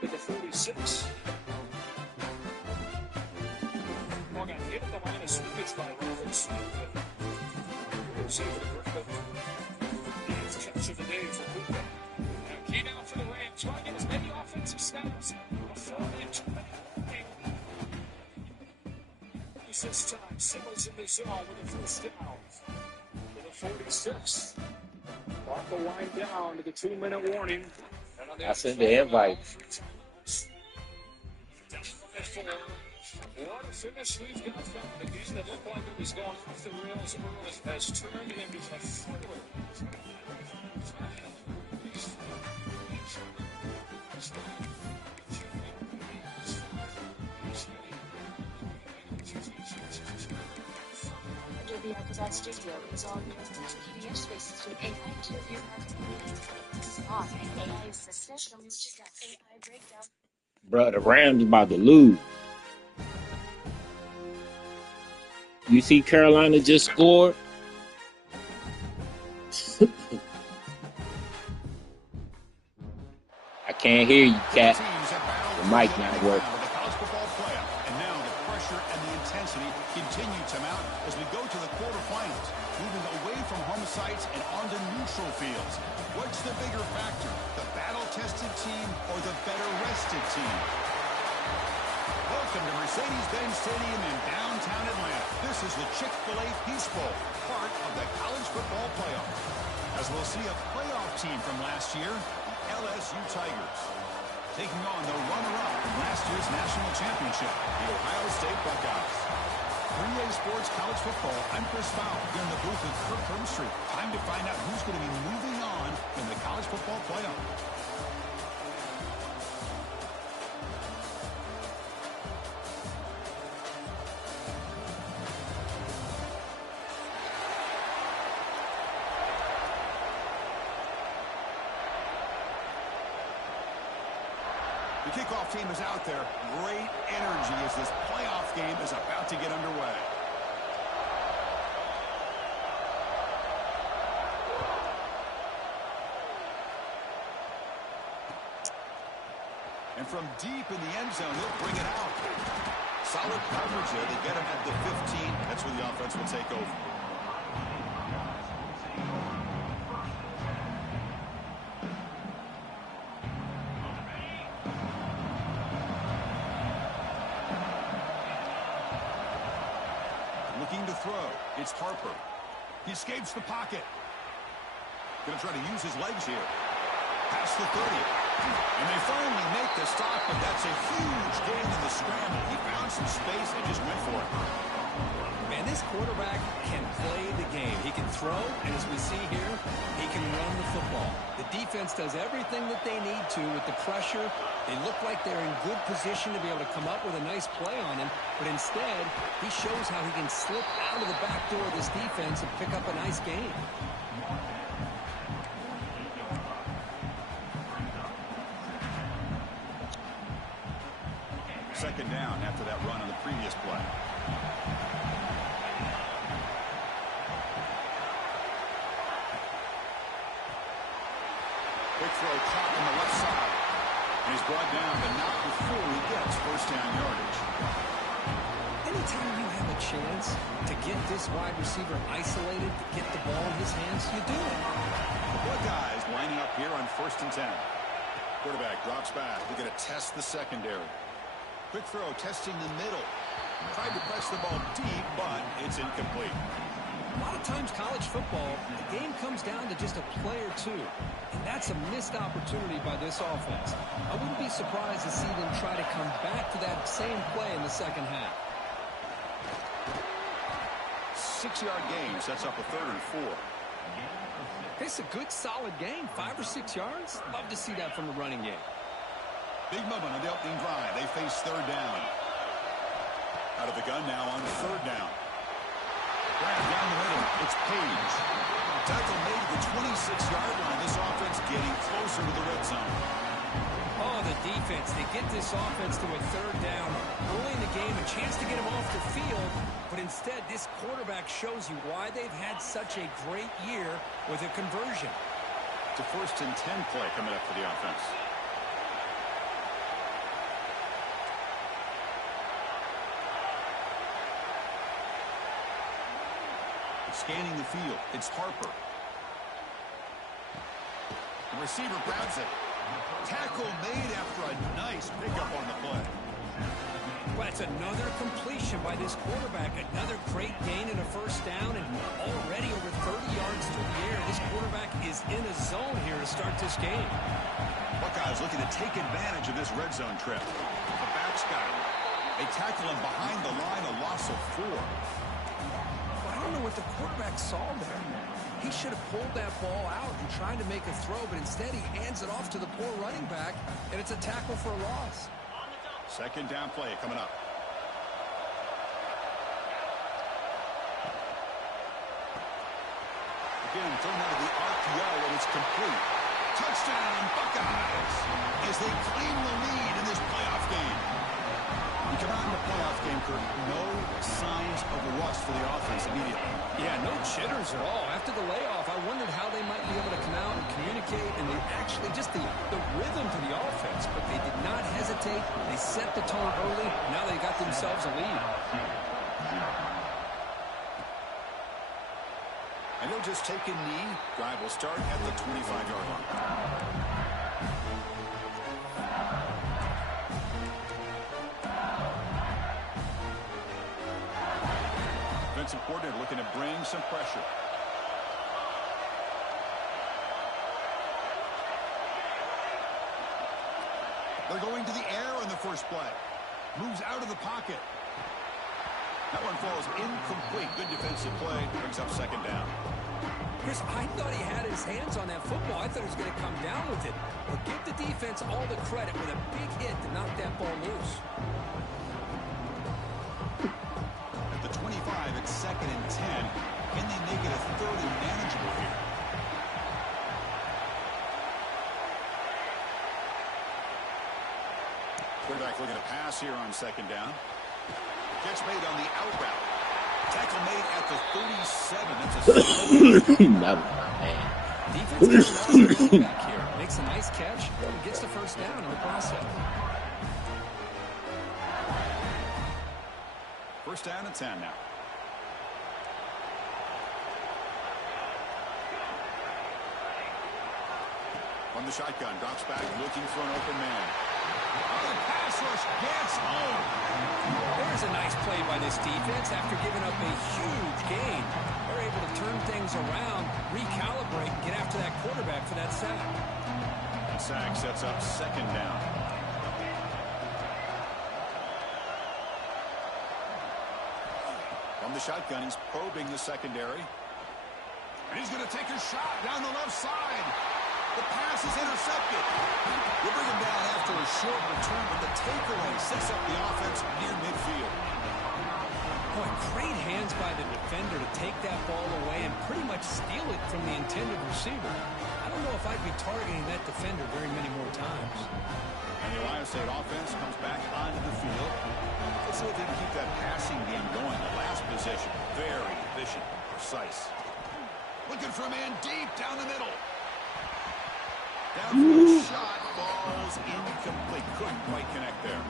to the 46. Long on hit at the line of scrimmage by Robinson. Receiver Griffin. It's catch of the day for Puka. Now key down for the Rams. Trying to get as many offensive snaps before they this time, Simmons in the zone with the first down. To the 46. Clock will wind down to the 2-minute warning. I sent the invite. What a finish we've got from the game that looked like it was going off the rails early has turned into a thriller. Our studio is all yours to PBS Spaces with AI interview on an AI assistant. Show me what you got. AI breakdown. Bro, the Rams about to lose. You see Carolina just scored? I can't hear you, Cat. The mic not working. Continue to mount as we go to the quarterfinals, moving away from home sites and onto neutral fields. What's the bigger factor, the battle-tested team or the better-rested team? Welcome to Mercedes-Benz Stadium in downtown Atlanta. This is the Chick-fil-A Peach Bowl, part of the college football playoff. As we'll see a playoff team from last year, LSU Tigers, taking on the runner-up from last year's national championship, the Ohio State Buckeyes. 3A Sports College Football, I'm Chris Fowler, here in the booth with Kirk Herbstreit. Time to find out who's going to be moving on in the college football playoff. The kickoff team is out there. Great energy as this playoff game is about to get underway. And from deep in the end zone, he'll bring it out. Solid coverage there. They get him at the 15. That's where the offense will take over. Looking to throw. It's Harper. He escapes the pocket. Going to try to use his legs here. Past the 30. And they finally make the stop, but that's a huge gain in the scramble. He found some space and just went for it. Man, this quarterback can play the game. He can throw, and as we see here, he can run the football. The defense does everything that they need to with the pressure. They look like they're in good position to be able to come up with a nice play on him, but instead, he shows how he can slip out of the back door of this defense and pick up a nice gain. Second down after that run on the previous play. Quick throw caught on the left side. And he's brought down, but not before he gets first down yardage. Anytime you have a chance to get this wide receiver isolated, to get the ball in his hands, you do it. The Buckeyes lining up here on 1st and 10. Quarterback drops back. They're going to test the secondary. Quick throw, testing the middle. Tried to press the ball deep, but it's incomplete. A lot of times college football, the game comes down to just a play or two. And that's a missed opportunity by this offense. I wouldn't be surprised to see them try to come back to that same play in the second half. 6-yard gain sets up a 3rd and 4. It's a good, solid game. 5 or 6 yards. Love to see that from the running game. Big moment on the opening drive. They face 3rd down. Out of the gun now on 3rd down. Grab down the middle. It's Page. Tackle made to the 26-yard line. This offense getting closer to the red zone. Oh, the defense. They get this offense to a 3rd down. Early in the game, a chance to get them off the field. But instead, this quarterback shows you why they've had such a great year with a conversion. It's a 1st and 10 play coming up for the offense. Scanning the field, it's Harper. The receiver grabs it. Tackle made after a nice pickup on the play. Well, that's another completion by this quarterback. Another great gain and a first down, and already over 30 yards through the air. This quarterback is in a zone here to start this game. Buckeyes looking to take advantage of this red zone trip. The backs got him. They tackle him behind the line, a loss of 4. I don't know what the quarterback saw there. He should have pulled that ball out and tried to make a throw, but instead he hands it off to the poor running back, and it's a tackle for a loss. Second down play coming up. Again, thrown out of the RPO, and it's complete. Touchdown, Buckeyes, as they claim the lead in this playoff game. We come out in the playoff game, Kurt, no signs of rust for the offense immediately. Yeah, no jitters at all. After the layoff, I wondered how they might be able to come out and communicate, and they actually just the rhythm to the offense, but they did not hesitate. They set the tone early. Now they got themselves a lead. And they'll just take a knee. Drive will start at the 25-yard line. Defensive coordinator looking to bring some pressure. They're going to the air on the first play. Moves out of the pocket. That one falls incomplete. Good defensive play. Brings up second down. Chris, I thought he had his hands on that football. I thought he was going to come down with it. But give the defense all the credit with a big hit to knock that ball loose. At the 25, it's second and 10. Can they make it a third and manageable here? Quarterback looking to pass here on second down. Catch made on the out route. Tackle made at the 37. That's a That was my man. Defense gets another back here. Makes a nice catch and gets the first down in the process. First down and 10 now. On the shotgun, drops back, looking for an open man. Oh, the pass rush gets home. There's a nice play by this defense after giving up a huge gain. They're able to turn things around, recalibrate, and get after that quarterback for that sack. That sack sets up second down. From the shotgun, he's probing the secondary. And he's going to take a shot down the left side. The pass is intercepted. We'll bring him down after a short return, but the takeaway sets up the offense near midfield. Boy, great hands by the defender to take that ball away and pretty much steal it from the intended receiver. I don't know if I'd be targeting that defender very many more times. And the Ohio State offense comes back onto the field. Let's see if they can keep that passing game going. The last possession, very efficient and precise. Looking for a man deep down the middle. Down for a shot, falls incomplete. Couldn't quite connect there.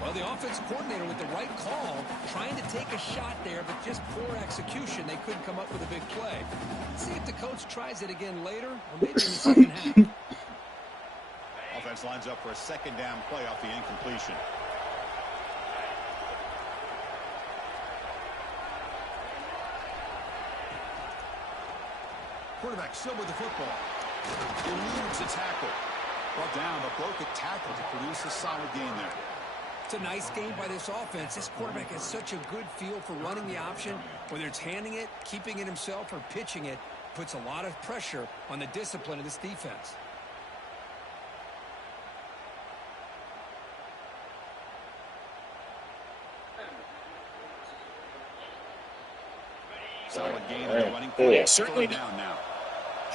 Well, the offense coordinator with the right call, trying to take a shot there, but just poor execution. They couldn't come up with a big play. Let's see if the coach tries it again later, or maybe in the second half. Offense lines up for a second down play off the incompletion. Quarterback still with the football. Eludes a tackle. Brought down, but broke a tackle to produce a solid gain there. It's a nice game by this offense. This quarterback has such a good feel for running the option. Whether it's handing it, keeping it himself, or pitching it, puts a lot of pressure on the discipline of this defense. Solid game in the running play. Yeah, certainly down now.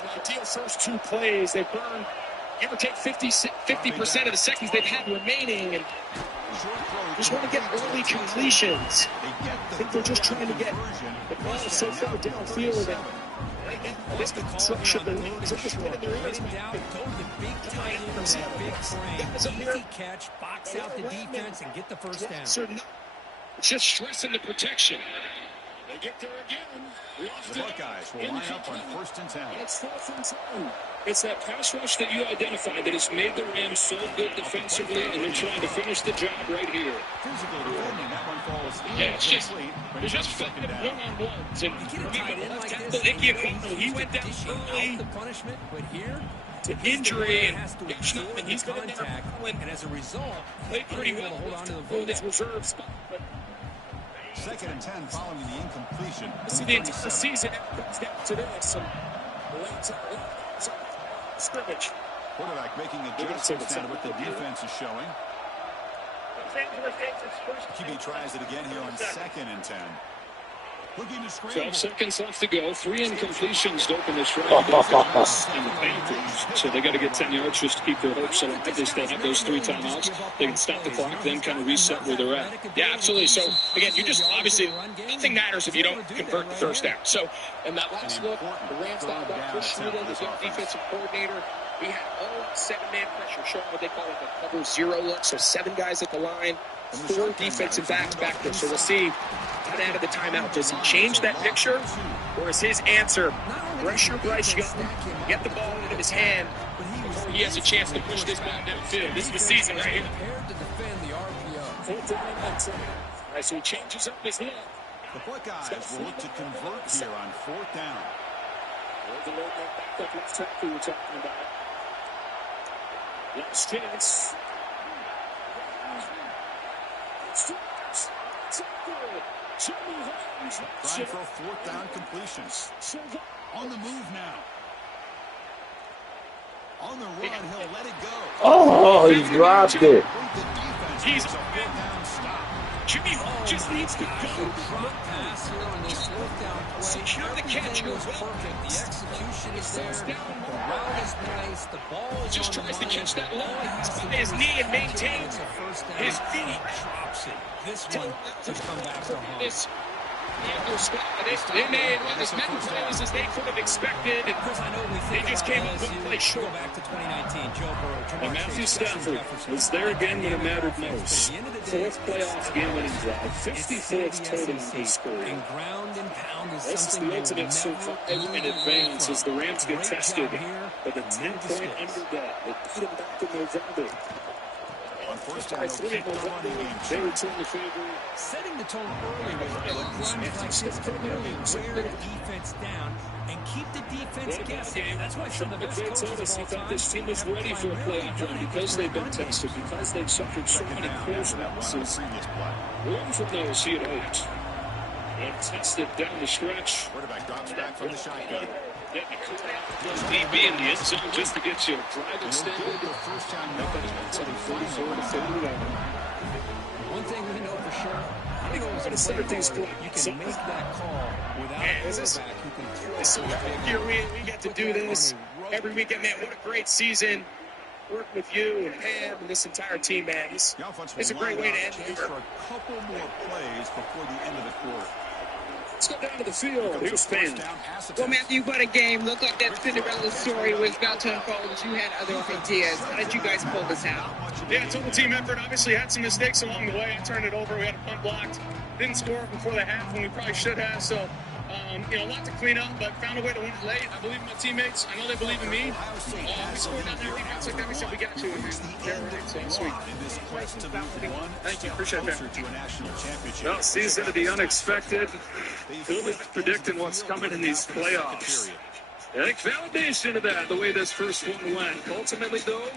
An ideal first two plays. They burn, give or take 50% of the seconds they've had remaining, and just want to get early completions. I think they're just trying to get the ball so far downfield. I guess the construction of the leagues are just winning their ears. Go to the big tight end with that big frame. Easy catch, box out the defense, and get the first down. It's just stressing the protection. They get there again. The Buckeyes will line up on 1st and 10. It's 4th and 10. It's that pass rush that you identified that has made the Rams so good defensively, and they're trying to finish the job right here. Physical defending. That one falls. Yeah, it's just one-on-ones. And he went down early the punishment, but here to injury, and he's going to contact, and as a result, played pretty well hold on to the for his reserve spot. 2nd and 10 following the incompletion. See, the entire season comes down to this. Scrimmage. Quarterback making adjustments now to what the defense is showing. QB tries it again here on 2nd and 10. Looking to scramble. 12 seconds left to go. 3 incompletions to open this drive. And the Panthers. So they got to get 10 yards just to keep their hopes alive. They still have those 3 timeouts. They can stop the clock, then kind of reset where they're at. Yeah, absolutely. So, again, you just obviously, nothing matters if you don't convert the first down. So, in that last look, the Rams thought about Chris Sneeden, the defensive coordinator. He had all 7-man pressure, showing what they call like a cover 0 look. So 7 guys at the line, 4 defensive backs back there. So we'll see cut out of the timeout. Does he change that picture, or is his answer pressure Bryce Young, get the ball into his hand before he has a chance to push this ball downfield? This is the season right here. All right, so he changes up his hand. The Buckeyes will look to convert here on 4th down. Last tackle we're talking about. Last chance. Trying for a 4th down completion. On the move now. On the run, he'll let it go. Oh, he dropped it. He's a 4th down stop. Jimmy just needs to go. Pass here on this 4th down play. Secure the catch. Perfect. The execution is there. The route is nice. The ball is just tries to catch that low. His knee and maintains his feet. Drops it. This one has come back to haunt. They made as many plays as they could have expected, and they just came up with a play short. Back to 2019, Joe Burrow. And Matthew Stafford was there again when it mattered most. 4th playoff game-winning drive, 54th total in his career. And ground and pound is this is the ultimate survival in advance as the Rams get tested with a 10-point underdog. They beat them back in November. On 1st down, they return the favor. Setting the tone early with good runs like this to really wear the defense down and keep the defense guessing. That's why some of the best coaches of all time. This team is ready for a playoff run because they've been tested, because they've suffered so many close losses. One from those he had hoped. And tested down the stretch. Quarterback drops back from the shotgun. DB in the end zone just to get you a drive extended. First time, 44 to 51. One thing we know for sure, I think I'm going to start these points. you can make that call without a quarterback who can throw. This year we get to do this every weekend, man. What a great season. Working with you and Pam and this entire team, man. It's a great way to end the year. For a couple more plays before the end of the quarter. Let's go down to the field. Here's Pam. Well, Matthew, what a game. Looked like that Cinderella story was about to unfold. You had other ideas. How did you guys pull this out? Yeah, total team effort. Obviously had some mistakes along the way. I turned it over. We had a punt blocked. Didn't score before the half when we probably should have. So, a lot to clean up, but found a way to win it late. I believe in my teammates. I know they believe in me. We scored down there. It's like that. We said we got to. So sweet. Thank you. Appreciate that. Well, season of the unexpected. Who was predicting what's coming in these playoffs? I think validation of that, the way this first one went. Ultimately, though,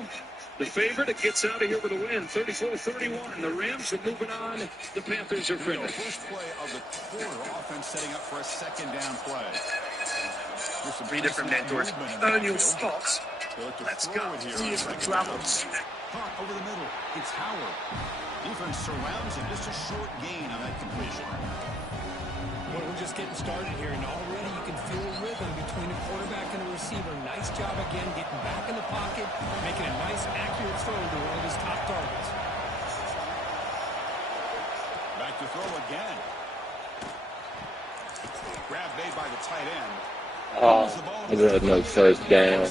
the favorite, it gets out of here with a win, 34-31. The Rams are moving on. The Panthers are finished. First play of the quarter, offense setting up for a 2nd down play. 3 different mentors. New spots. Let's go. Here's the travels. Caught over the middle. It's Howard. Defense surrounds him. Just a short gain on that completion. Well, we're just getting started here, and already you can feel a rhythm between a quarterback and a receiver. Nice job again, getting back in the pocket, making a nice, accurate throw to one of his top targets. Back to throw again. Grab made by the tight end. Oh, I got no first down.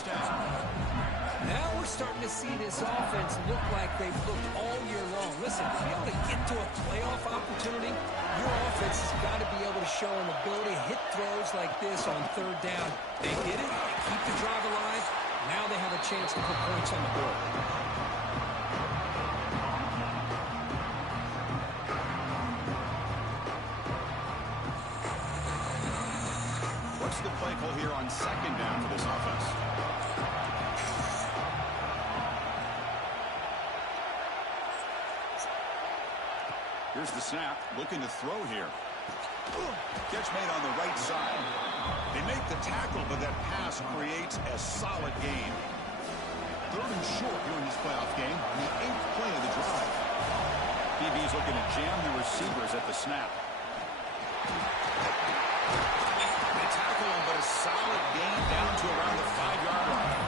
Now we're starting to see this offense look like they've looked all year long. Listen, to be able to get to a playoff opportunity, your offense has got to be able to show an ability to hit throws like this on third down. They did it. They keep the drive alive. Now they have a chance to put points on the board. What's the play call here on second down for this offense? Here's the snap, looking to throw here. Catch made on the right side. They make the tackle, but that pass creates a solid gain. Third and short here in this playoff game on the 8th play of the drive. DB's looking to jam the receivers at the snap. They tackle him, but a solid gain down to around the 5-yard line.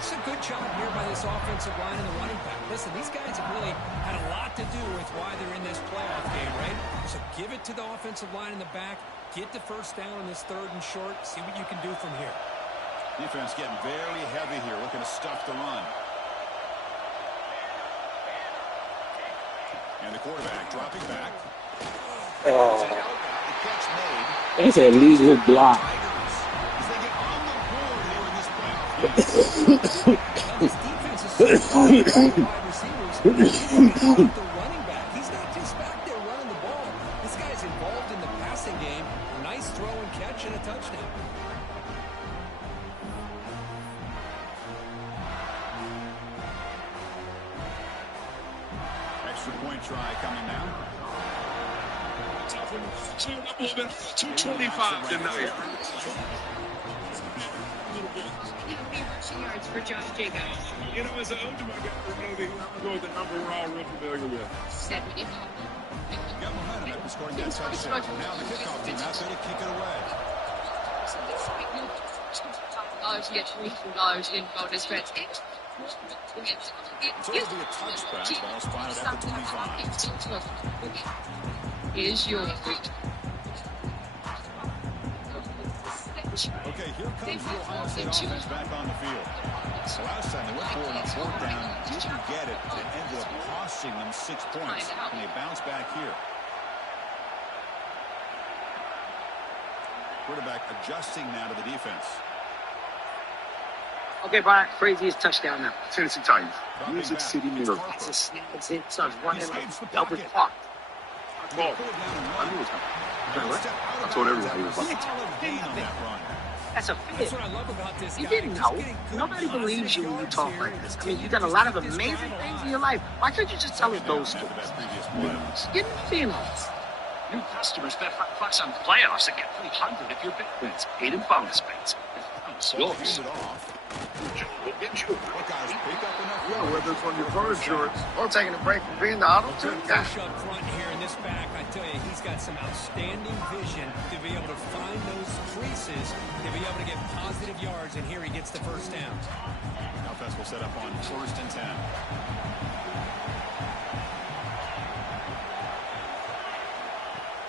It's a good job here by this offensive line and the running back. Listen, these guys have really had a lot to do with why they're in this playoff game, right? So give it to the offensive line in the back. Get the first down on this third and short. See what you can do from here. Defense getting very heavy here, looking to stuff the run. And the quarterback dropping back. Oh, The catch made. that's an illegal block. Tigers, as they get on the board here in this playoff game. Now, this defense is so strong with wide receivers. The running back, he's not just back there running the ball. This guy's involved in the passing game. Nice throw and catch and a touchdown. Extra point try coming now. So up a little bit, 225 tonight. Yards for Josh Jacobs. You know, as an ultimate guy, I'm going to go with the number we're all real familiar with. 70. Got momentum after scoring that touchdown. Now the kickoff team out there to kick it away. $2 get $3 in bonus bets. It's going to be a touchback. Ball spotted at the 25. Is your Okay, here comes the Ohio State offense back on the field. So last time they went for it on fourth down, didn't get it. It ended up costing them 6 points, and they bounce back here. Quarterback adjusting now to the defense. Okay, Brian, craziest touchdown now. Tennessee Titans. Music City, New York. That's a snap. It's it. So it's running Escapes the double pocket. clock. Ball. Pull it down and I run. knew it was coming. Now step out of I told bounds everybody it was after a coming. solid gain on that run. That's a That's fit. what I love about this guy. You didn't Just know. getting good Nobody believes you when you yards talk here. like this. I mean, you've done a lot of amazing things in your life. Why can't you just tell us those After stories? that previous play. You're not being honest. New customers bet $5 on the playoffs and get $300 if your bet wins. 8 and bonus bets. Ball handed off. Buckeyes pick up enough. Yeah, whether it's on your car insurance. Or taking a break from being the auto Good tune guy. push up front here in this back. I tell you, he's got some outstanding vision to be able to find those creases, to be able to get positive yards, and here he gets the first down. Offense will set up on 1st and 10.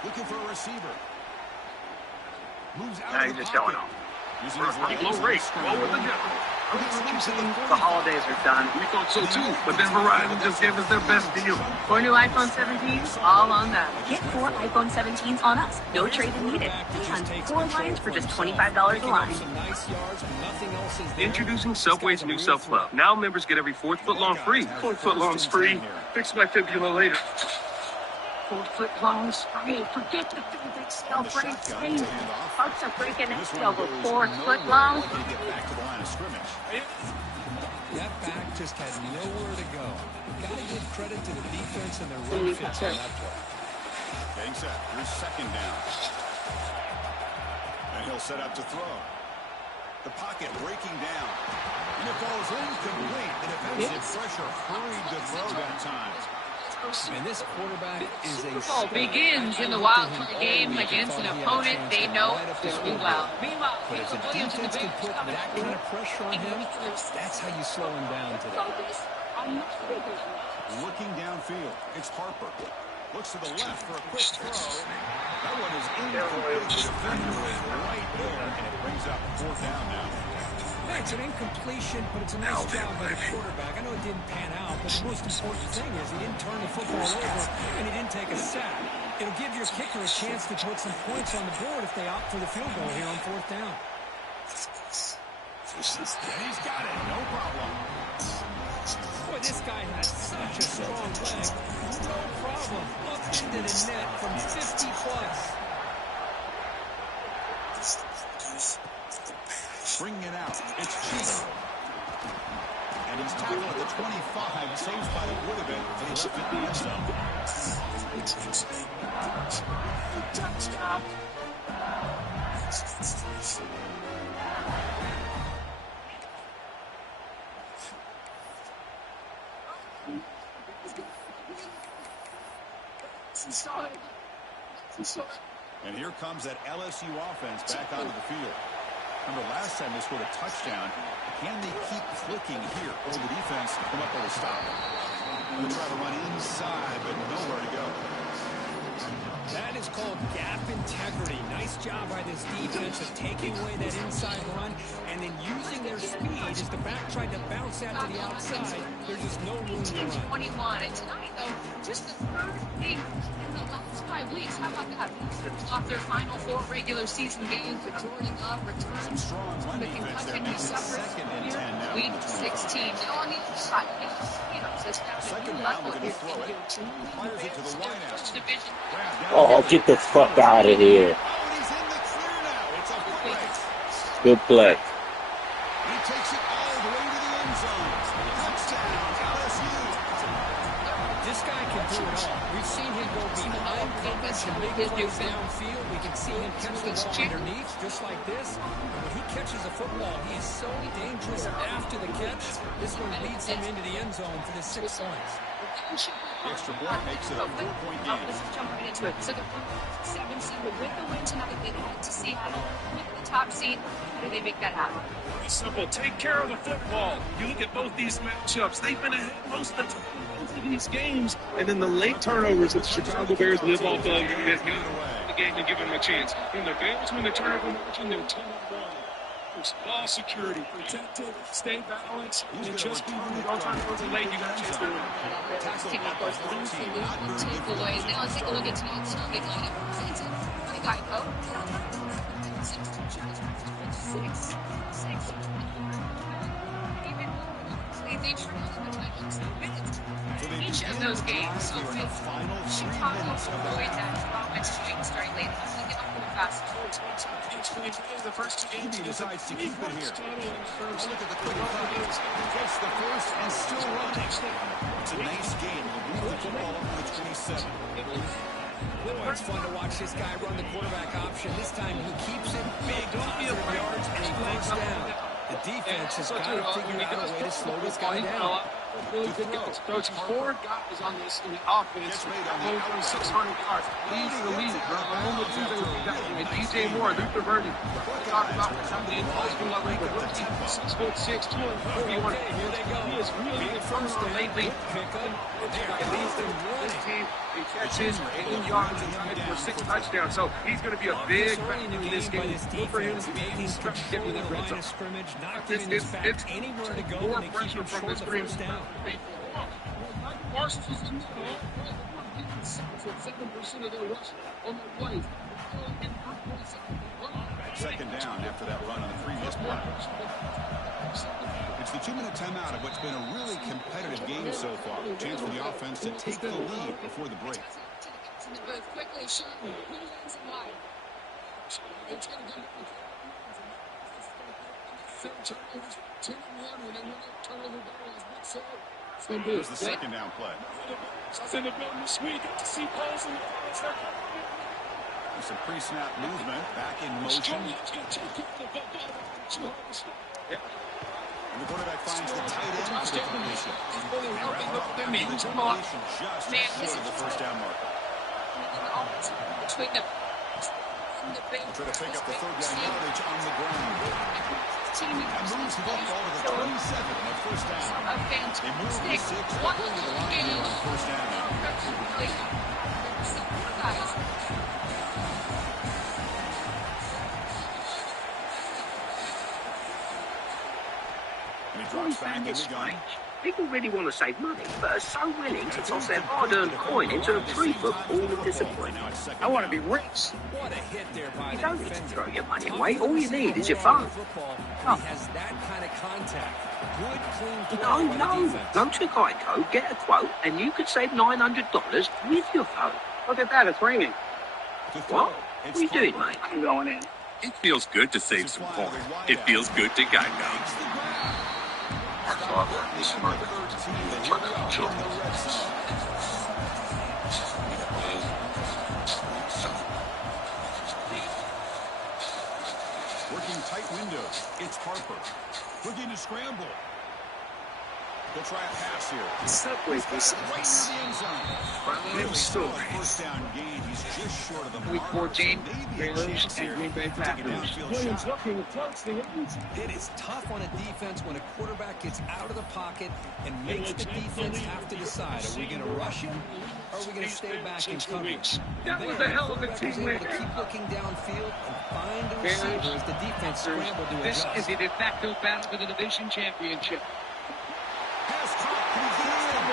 Looking for a receiver. Moves out Now of you're the just pocket. showing off. Using his legs Low as a rate. screen. Low with the general. The holidays are done. We thought so too, but then Verizon just gave us their best deal. 4 new iPhone 17s, all on them. Get 4 iPhone 17s on us. No trade-in needed. And 4 lines for just $25 a line. Some nice yards when nothing else is there. Introducing Subway's new Sub Club. Now members get every 4th foot long free. 4 foot long's free. Fix my fibula later. 4 foot longs free. Forget the favorite sale break free. Folks are breaking it over 4 foot long. They get back to the line of scrimmage. That back just had nowhere to go. Got to give credit to the defense and their run fits on that play. Getting set. Here's second down. And he'll set up to throw. The pocket breaking down. And it falls incomplete. The defensive pressure hurried to throw that time. And this quarterback is a Football begins in the wild card game against an opponent they know very well. Meanwhile, But if the defense can put that kind of pressure on him, that's how you slow him down today. Looking downfield. It's Harper. Looks to the left for a quick throw. That one is incomplete. The defender was right there, and it brings up 4th down now. It's an incompletion, but it's a nice job by the quarterback. I know it didn't pan out, but the most important thing is he didn't turn the football over, and he didn't take a sack. It'll give your kicker a chance to put some points on the board if they opt for the field goal here on 4th down. And he's got it, no problem. Boy, this guy has such a strong leg. No problem. Up into the net from 50+. Bringing it out. It's Cheetah. And he's tackled at the 25. Saves by the quarterback, and he left it in the end zone. And here comes that LSU offense back onto the field. Remember last time they scored a touchdown. Can they keep clicking here? Or the defense come up with a stop? They'll try to run inside, but nowhere to go. That is called gap integrity. Nice job by this defense of taking away that inside run and then using their speed as the back tried to bounce out to the outside. There's just no room to run. 21. And tonight, though, just the third game in the last 5 weeks. How about that? Off their final 4 regular season games with Jordan Love returns from the concussion he suffered here, week 16. Now on the other side, Second down, we're going to throw it. Fires it to the wideout. Oh, get the fuck out of here. Good play. He takes it all the way to the end zone. Touchdown, LSU. This guy can do it all. We've seen him go behind coverage and make plays downfield. We can see him catch the ball underneath, just like this. And when he catches a football, he is so dangerous after the catch. This one leads him into the end zone for the 6 points. The extra point makes it a 4-point game. Let's jump right into it. So the 7 seed with the win tonight, they had to see how to make the top seed. How do they make that happen? Very simple. Take care of the football. You look at both these matchups. They've been ahead most of the time in both of these games. And then the late turnovers that the Chicago Bears live off of has given the game and given them a chance. When the Bears win the turnover margin, they're 2-1. There's ball security, protected, stay balanced, and just be don't turn it over late. You got a chance to win. Take of course, takeaway. Now let's take a look at tonight's big lineup. They got each of those games. So Chicago avoid that offense swing starting late. They get off really fast. The first 2 games, he decides to keep it here. Look at the 35. Gets the first and still running. It's a nice game. They'll move the football up to the 27. Boy, it's fun to watch this guy run the quarterback option. This time he keeps it big, positive yards, and he first down. The defense has got to figure out a way to slow this guy down. Really good guys. Coach, 4 guys on this in the offense, over 600 yards, leading the league. Only 2 that we got. DJ Moore, Luther Burden. Talk about the Heisman level, the rookie, 6'6", 241. He is really in front of lately. At least in this team, he catches 8 yards and tied for 6 touchdowns. So he's going to be a big factor in this game. Look for him to be getting the red zone. It's anywhere to go. more pressure from this green. Parsons is in the 7% of their rush on the play. Second down after that run on the previous play. It's the 2-minute timeout of what's been a really competitive game so far. Chance for the offense to take the lead before the break. Quickly, Here's the second down play. In the building this week, to see Pauls in the Some pre-snap movement, back in motion. And the quarterback finds the tight end for the completion. Just short of the first down marker. Try to pick up the 3rd down yardage on the ground. And moves the ball to the 27 on first down. They move to 6, going to the line here on first down. Drops back in the gun. People really want to save money, but are so willing to toss their hard-earned coin into a pre-book pool of disappointment. I want to be rich. What a hit there by You the don't need to defender. throw your money away. All you need is your phone. He has that kind of contact. Good, clean throw by the No. defense. Go to Geico, get a quote, and you could save $900 with your phone. Look at that, it's raining. What? What are you doing, mate? I'm going in. It feels good to save some coin. It feels good to Geico. Working tight windows. It's Harper. Looking to scramble. They'll try a pass here. Subway was Right nice. in the end zone. Really story. First down gain. He's just short of the Week mark. 14, Maybe a Bears chance and here Green Bay to take a Packers. downfield Williams shot. looking close to him. It is tough on a defense when a quarterback gets out of the pocket and makes the defense have to decide, are we going to rush him or are we going to stay back and cover? That was a hell of a Quarterback was team able to keep looking downfield and find a Bears receiver as the defense scrambled to This adjust. is a de facto battle for the division championship. Pass caught. He's in.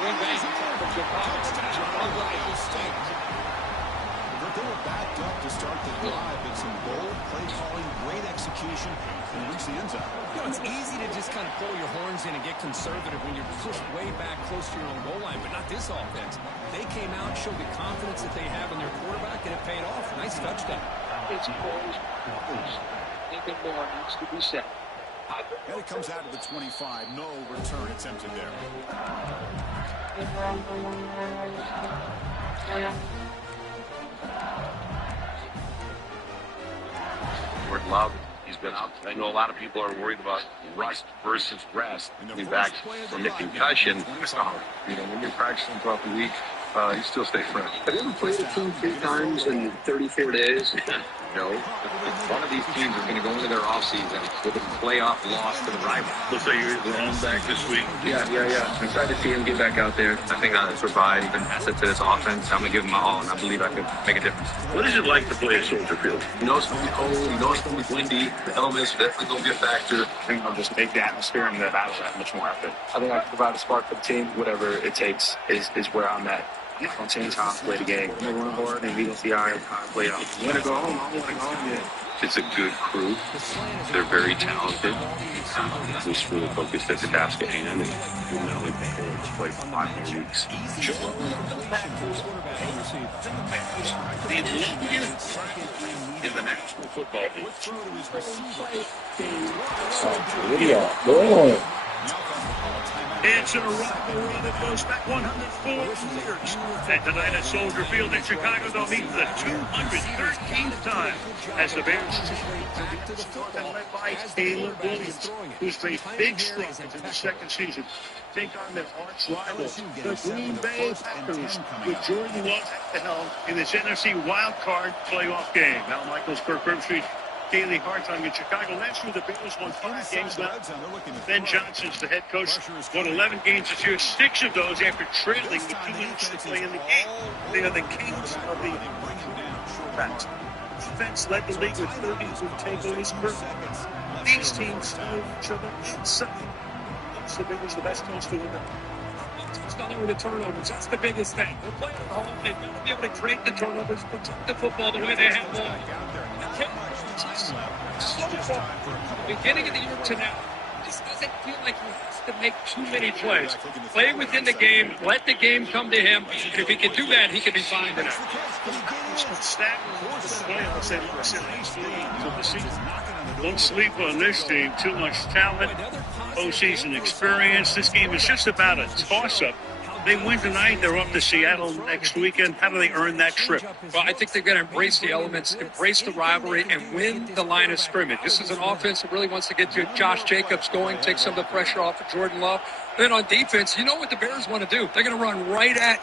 Green Bay He's in. Touchdown. All right. But they were backed up to start the drive, but some bold play calling, great execution, and reach the end zone. You know, it's easy to just kind of pull your horns in and get conservative when you're pushed way back close to your own goal line, but not this offense. They came out, showed the confidence that they have in their quarterback, and it paid off. Nice touchdown. It's always Nathan Moore needs to be set. And it comes out of the 25. No return attempted there. Jordan Love, he's been out. I know a lot of people are worried about rust versus rest. Coming back from the concussion. You know, when you're practicing throughout the week, you still stay fresh. Have you ever played a team 3 times in 34 days? No. One of these teams is going to go into their offseason with a playoff loss to the rival. Looks like you're the home back this week. Yeah. I'm excited to see him get back out there. I think I provide an asset to this offense. I'm going to give him my all, and I believe I could make a difference. What is it like to play at Soldier Field? You know it's going to be cold. You know it's going to be windy. The elements are definitely going to be a factor. I think I'll just make the atmosphere and the battle that much more effort. I think I can provide a spark for the team. Whatever it takes is where I'm at. I'm not going to change how I play the game. I'm going to run hard, and we going to see how I play out. You want to go home? I want to go home, yeah. It's a good crew. They're very talented. Just really focused at the task at hand, and we'll now be prepared to play for 5 more weeks. In the National Football League. Video. Go on. It's a rivalry that goes back 104 years. And tonight at Soldier Field in Chicago, they'll meet the 213th time as the Bears led by Caleb Williams, who's made big strides in the second season, take on their arch rival, the Green Bay Packers, with Jordan Love at the helm in this NFC wildcard playoff game. Al Michaels, Kirk Herbstreit, Daily Hartung in Chicago. Last year, the Bears won 5 games left. Ben Johnson's the head coach. Won 11 games this year. 6 of those after trailing with 2 minutes to play in the game. They are the kings of the backs. Defense led the league with 32 takeaways per. These teams know each other inside. The Bears the best teams to win them. It's not only the turnovers. That's the biggest thing. They're playing at home. They've got to be able to create the turnovers, protect the football the way they have won. So far, beginning of the year to now, this doesn't feel like he has to make too many plays. Play within the game. Let the game come to him. If he can do that, he can be fine tonight. Don't sleep on this team. Too much talent, postseason experience. This game is just about a toss-up. They win tonight. They're up to Seattle next weekend. How do they earn that trip? Well, I think they've got to embrace the elements, embrace the rivalry, and win the line of scrimmage. This is an offense that really wants to get to Josh Jacobs going, take some of the pressure off of Jordan Love. Then on defense, you know what the Bears want to do. They're going to run right at,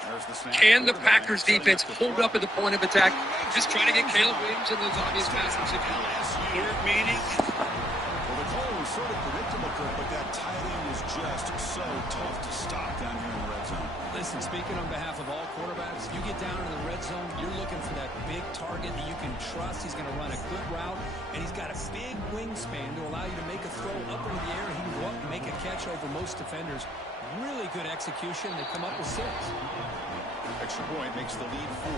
can the Packers defense hold up at the point of attack? Just try to get Caleb Williams in those obvious passes. Third meeting. Well, the call was sort of predictable, Kirk, but that tight end was just so tough to stop down here in the red zone. Listen, speaking on behalf of all quarterbacks, you get down in the red zone, you're looking for that big target that you can trust. He's going to run a good route, and he's got a big wingspan to allow you to make a throw up into the air, and he can go up and make a catch over most defenders. Really good execution. They come up with 6. Extra point makes the lead 4.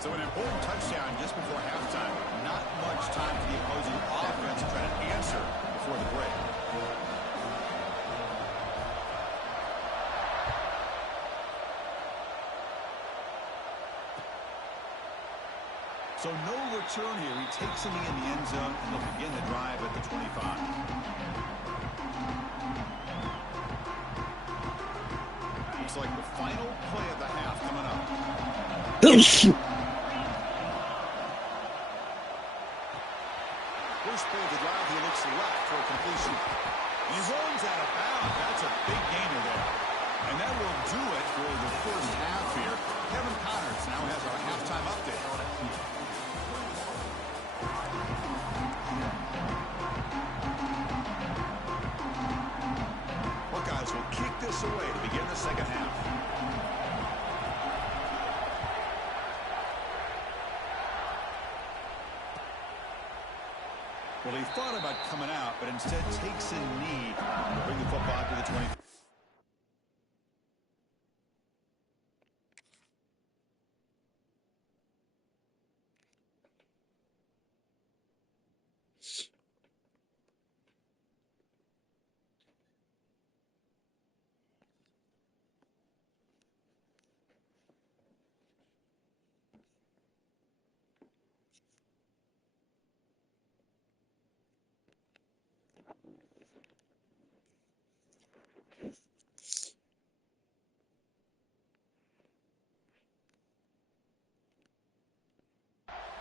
So an important touchdown just before halftime. Not much time for the opposing offense to try to answer before the break. So no return here. He takes it in the end zone, and they'll begin the drive at the 25. Looks like the final play of the half coming up. First play of the drive, he looks left for a completion. He runs out of bounds. That's a big gainer there. And that will do it for the first half here. Kevin Connors now has our halftime update. Buckeyes will kick this away to begin the second half. Well, he thought about coming out, but instead takes a knee to bring the football to the 20.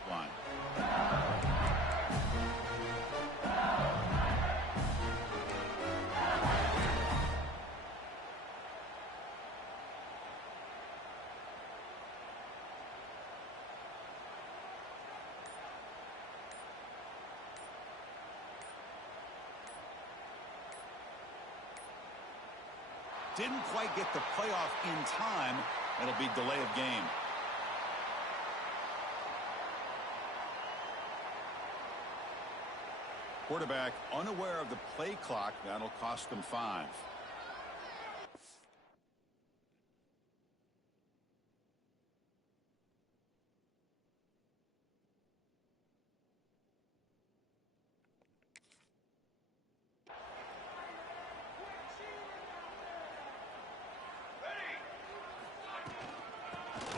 Line. Didn't quite get the playoff in time. It'll be delay of game. Quarterback unaware of the play clock. That'll cost them 5.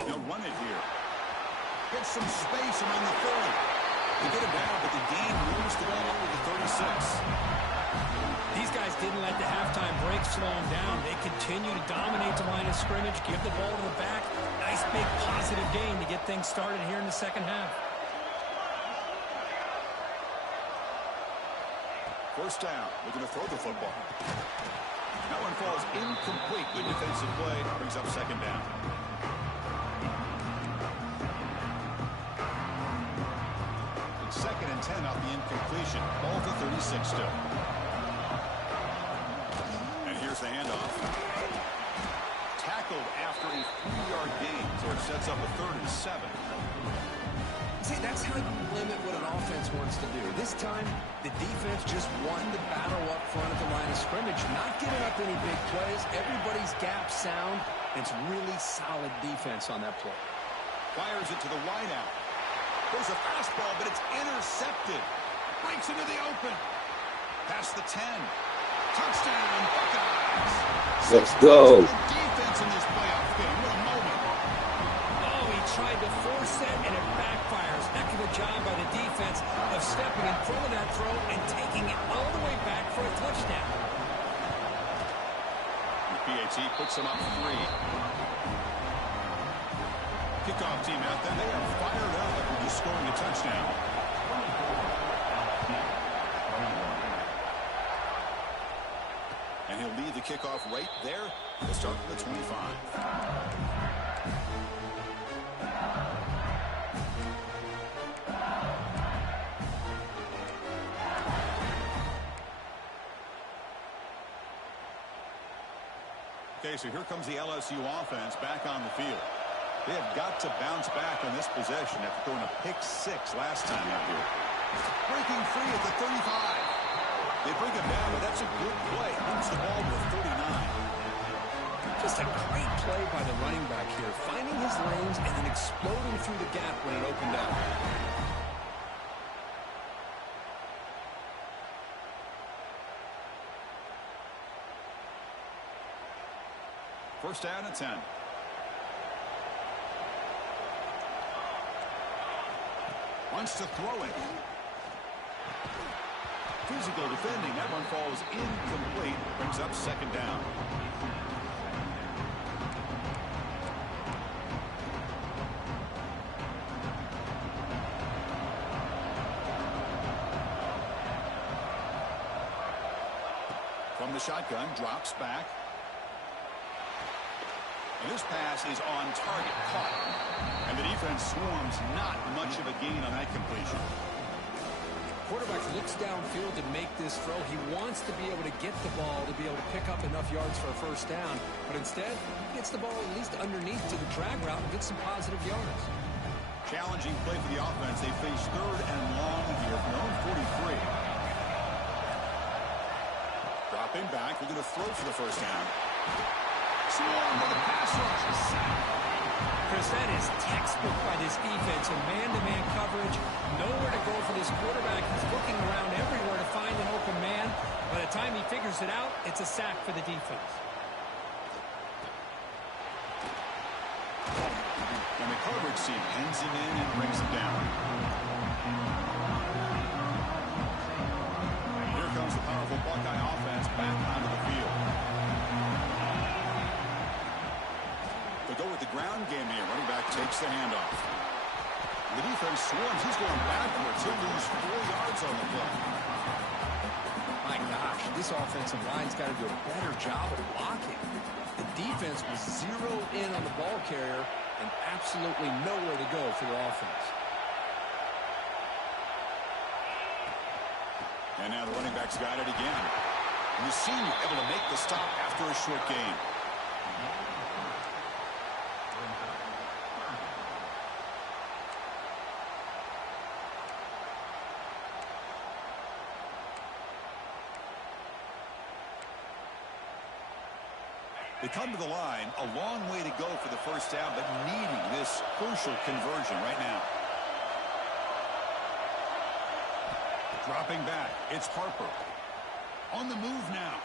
They'll run it here. Get some space around the 30. They get it down, but the gain moves the ball over the 36. These guys didn't let the halftime break slow them down. They continue to dominate the line of scrimmage, give the ball to the back. Nice big positive gain to get things started here in the second half. First down. Looking to throw the football. That one falls incomplete. Good defensive play. Brings up second down. It's 2nd and 10 off the incompletion. Ball to 36 still. And here's the handoff. Tackled after a 3-yard gain, so it sets up a 3rd and 7. See, that's how you limit what an offense wants to do. This time, the defense just won the battle up front at the line of scrimmage, not giving up any big plays. Everybody's gap sound. It's really solid defense on that play. Fires it to the wideout. There's a fastball, but it's intercepted. Breaks into the open. Past the 10. Touchdown, Buckeyes. Let's go. Defense in this playoff game. What a moment. Oh, he tried to force it, and it backfires. Heck of a job by the defense of stepping in front of that throw and taking it all the way back for a touchdown. The PAT puts them up 3. Kickoff team out there. They are fired up after just scoring a touchdown. And he'll lead the kickoff right there. They'll start with the 25. Okay, so here comes the LSU offense back on the field. They have got to bounce back on this possession after throwing a pick 6 last time out here. Breaking free at the 35. They bring him down, but that's a good play. Moves the ball to 39. Just a great play by the running back here, finding his lanes and then exploding through the gap when it opened up. First down and 10. Wants to throw it. Physical defending. That one falls incomplete. Brings up second down. From the shotgun, drops back. And this pass is on target, caught. And the defense swarms, not much of a gain on that completion. Quarterback looks downfield to make this throw. He wants to be able to get the ball to be able to pick up enough yards for a first down. But instead, he gets the ball at least underneath to the drag route and gets some positive yards. Challenging play for the offense. They face third and long here from their own 43. Dropping back, looking to throw for the first down. Swarmed by the pass rush. Chris, that is textbook by this defense in man-to-man coverage. Nowhere to go for this quarterback. He's looking around everywhere to find an open man. By the time he figures it out, it's a sack for the defense. And the coverage team pins him in and brings him down. And here comes the powerful Buckeye offense back onto the field. They go with the ground game here. Running back takes the handoff. The defense swarms. He's going backwards. He'll lose 4 yards on the play. My gosh, this offensive line's got to do a better job of blocking. The defense was zeroed in on the ball carrier and absolutely nowhere to go for the offense. And now the running back's got it again. And the senior able to make the stop after a short gain. They come to the line, a long way to go for the first down, but needing this crucial conversion right now. Dropping back, it's Harper. On the move now.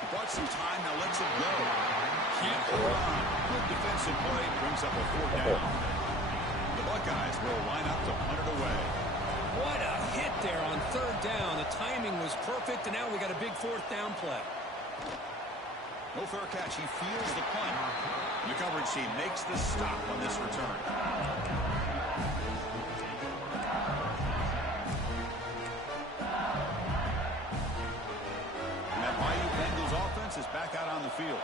He bought some time, now lets it go. Can't hold on. Good defensive play, brings up a 4th down. The Buckeyes will line up to punt it away. What a hit there on 3rd down. The timing was perfect, and now we got a big 4th down play. No fair catch. He feels the punt. The coverage team makes the stop on this return. And that Bayou Bengals offense is back out on the field.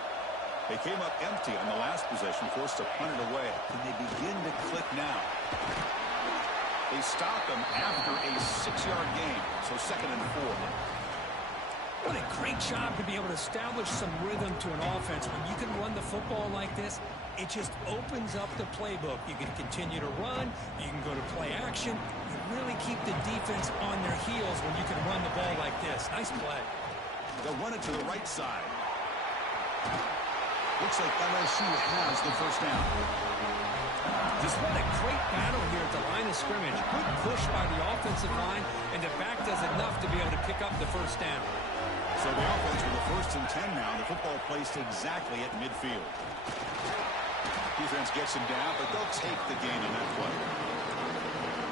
They came up empty on the last possession, forced to punt it away. Can they begin to click now? They stop them after a 6-yard gain, so 2nd and 4. What a great job to be able to establish some rhythm to an offense. When you can run the football like this, it just opens up the playbook. You can continue to run. You can go to play action. You really keep the defense on their heels when you can run the ball like this. Nice play. They'll run it to the right side. Looks like LSU has the first down. Just what a great battle here at the line of scrimmage. Good push by the offensive line, and the back does enough to be able to pick up the first down. So the offense with the 1st and 10 now. The football placed exactly at midfield. Defense gets him down, but they'll take the gain on that play.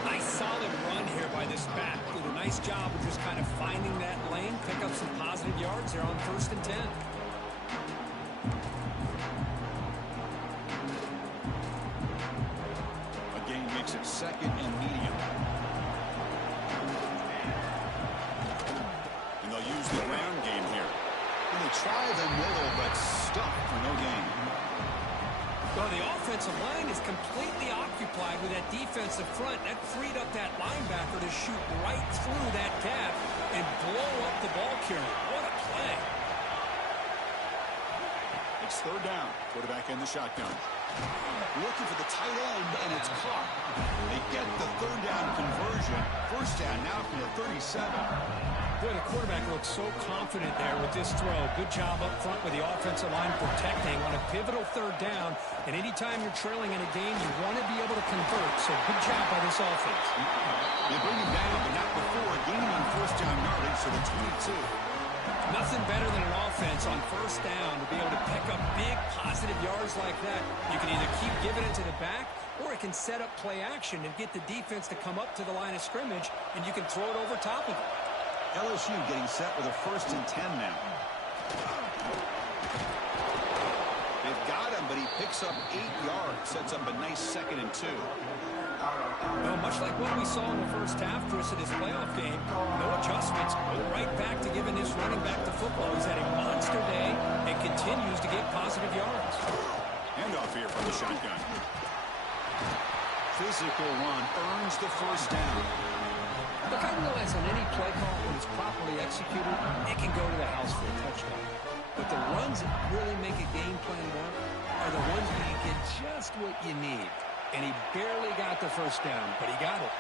Nice solid run here by this back. Did a nice job of just kind of finding that lane, pick up some positive yards here on 1st and 10. A gain makes it 2nd and medium. And they'll use the ground game here. And they try the middle, but stuck for no gain. Well, the offensive line is completely occupied with that defensive front. That freed up that linebacker to shoot right through that gap and blow up the ball carrier. What a play. It's third down. Quarterback in the shotgun. Looking for the tight end, and it's caught. They get the third down conversion. First down now from the 37. Boy, the quarterback looks so confident there with this throw. Good job up front with the offensive line protecting on a pivotal third down. And anytime you're trailing in a game, you want to be able to convert. So good job by this offense. They bring him down, but not before gaining first down yardage to the 22. Nothing better than an offense on first down to be able to pick up big positive yards like that. You can either keep giving it to the back, or it can set up play action and get the defense to come up to the line of scrimmage, and you can throw it over top of it. LSU getting set with a 1st and 10 now. They've got him, but he picks up 8 yards. Sets up a nice 2nd and 2. Well, much like what we saw in the first half, Chris, of this playoff game, no adjustments. Go right back to giving this running back the football. He's had a monster day and continues to get positive yards. Handoff here from the shotgun. Physical run earns the first down. Look, I realize on any play call, when it's properly executed, it can go to the house for a touchdown. But the runs that really make a game plan work are the ones where you get just what you need. And he barely got the first down, but he got it.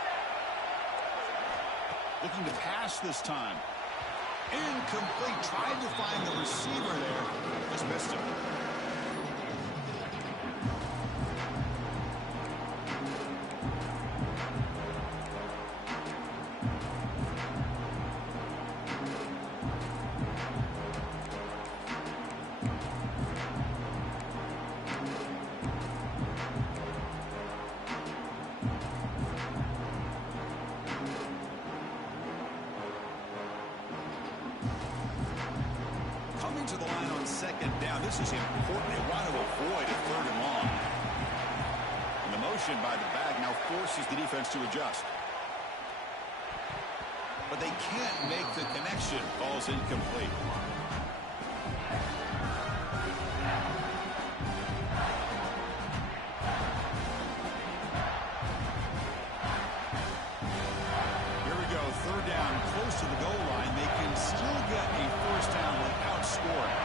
Looking to pass this time. Incomplete. Tried to find the receiver there. Just missed him. To the line on 2nd down. This is important. They want to avoid a 3rd and long. And the motion by the back now forces the defense to adjust. But they can't make the connection. Ball's incomplete. Here we go. 3rd down, close to the goal line. They can still get a first down without scoring.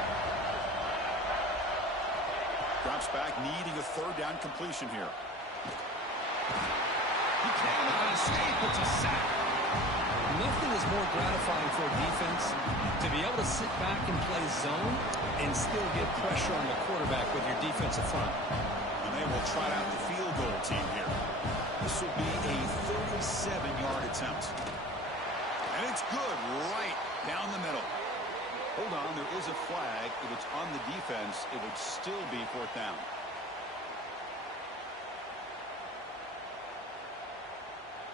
Drops back, needing a 3rd down completion here. He can't escape. It's a sack. Nothing is more gratifying for a defense to be able to sit back and play zone and still get pressure on the quarterback with your defensive front. And they will try out the field goal team here. This will be a 37-yard attempt. And it's good right down the middle. Hold on, there is a flag. If it's on the defense, it would still be 4th down.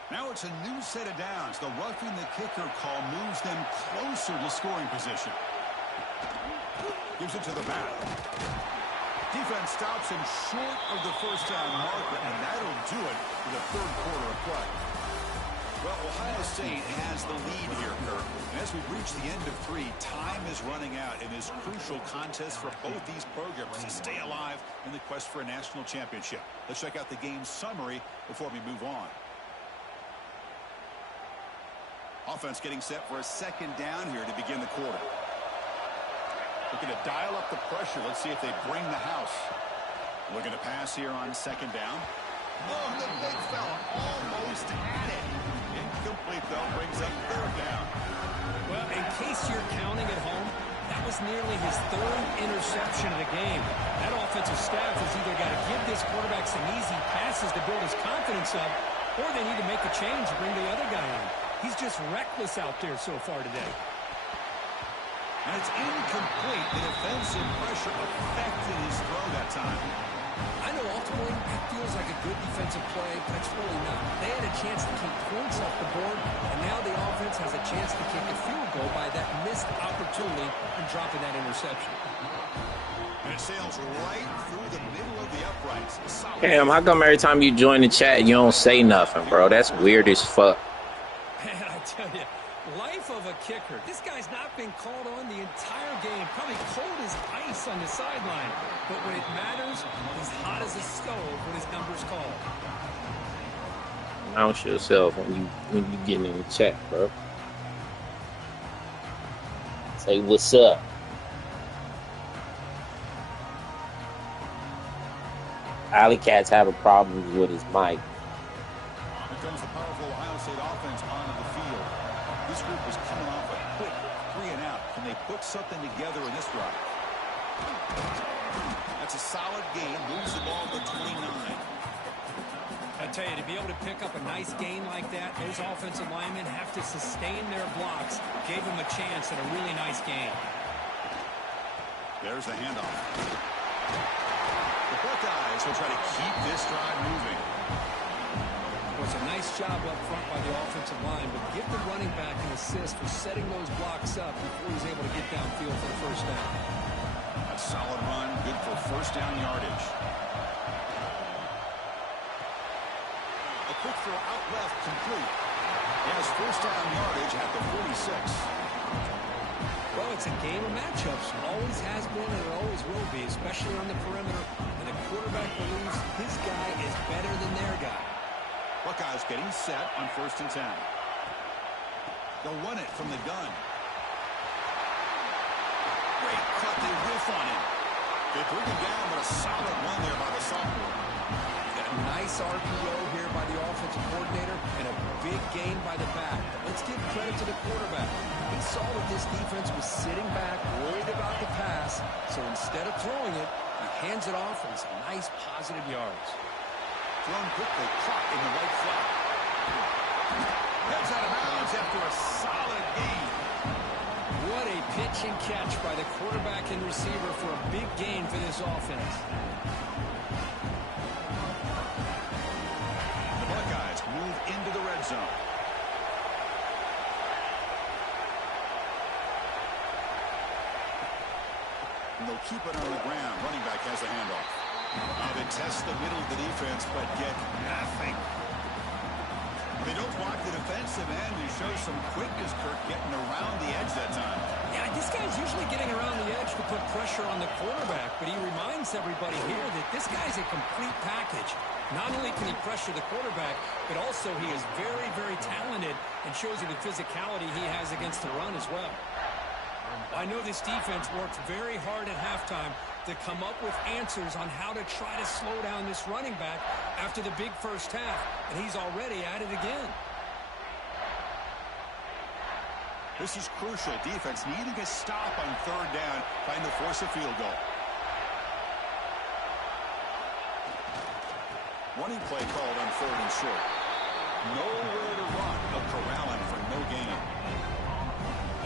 Now it's a new set of downs. The roughing the kicker call moves them closer to scoring position. Gives it to the back. Defense stops him short of the first down marker, and that'll do it for the 3rd quarter of play. Well, Ohio State has the lead here, Kirk. And as we reach the end of 3, time is running out in this crucial contest for both these programs to stay alive in the quest for a national championship. Let's check out the game summary before we move on. Offense getting set for a 2nd down here to begin the quarter. Looking to dial up the pressure. Let's see if they bring the house. Looking to pass here on 2nd down. Oh, the big fella almost had it. Incomplete, though, brings up 3rd down. Well, in case you're counting at home, that was nearly his 3rd interception of the game. That offensive staff has either got to give this quarterback some easy passes to build his confidence up, or they need to make a change and bring the other guy in. He's just reckless out there so far today. And it's incomplete. The defensive pressure affected his throw that time. I know ultimately it feels like a good defensive play, but it's really not. They had a chance to keep points off the board, and now the offense has a chance to kick a field goal by that missed opportunity and dropping that interception. And it sails right through the middle of the uprights. Damn, how come every time you join the chat, you don't say nothing, bro? That's weird as fuck. Man, I tell you, life of a kicker. This guy's not been called on the entire game. Probably cold as ice on the sideline. But when it matters, he's hot as a stove when his number's called. Announce yourself when you get in the chat, bro. Say what's up. Alley Cats have a problem with his mic. Here comes the powerful Ohio State offense onto the field. This group was coming off a quick 3 and out. Can they put something together in this drive? That's a solid gain. Moves the ball to 29. I tell you, to be able to pick up a nice gain like that, those offensive linemen have to sustain their blocks. Gave them a chance at a really nice game. There's the handoff. The Buckeyes will try to keep this drive moving. It was a nice job up front by the offensive line, but give the running back an assist for setting those blocks up before he's able to get downfield for the first down. A solid run, good for first down yardage. A quick throw out left, complete. He has first down yardage at the 46. Well, it's a game of matchups. Always has been and it always will be, especially on the perimeter. And the quarterback believes his guy is better than their guy. Buckeyes getting set on 1st and 10. They'll run it from the gun. Great cut. They whiff on him. They bring him down, but a solid run there by the sophomore. A nice RPO here by the offensive coordinator and a big gain by the back. But let's give credit to the quarterback. He saw that this defense was sitting back, worried about the pass. So instead of throwing it, he hands it off and some nice positive yards. Thrown quickly, caught in the right flat. Heads out of bounds after a solid gain. What a pitch and catch by the quarterback and receiver for a big gain for this offense. The Buckeyes move into the red zone. And they'll keep it on the ground. Running back has the handoff. They test the middle of the defense, but get nothing. They don't block the defensive end. He shows some quickness, Kirk, getting around the edge that time. Yeah, this guy's usually getting around the edge to put pressure on the quarterback, but he reminds everybody here that this guy's a complete package. Not only can he pressure the quarterback, but also he is very, very talented and shows you the physicality he has against the run as well. I know this defense worked very hard at halftime to come up with answers on how to try to slow down this running back after the big first half, and he's already at it again. This is crucial. Defense needing a stop on 3rd down, trying to force a field goal. Running play called on 3rd and short. Nowhere to run. They'll corral him for no gain.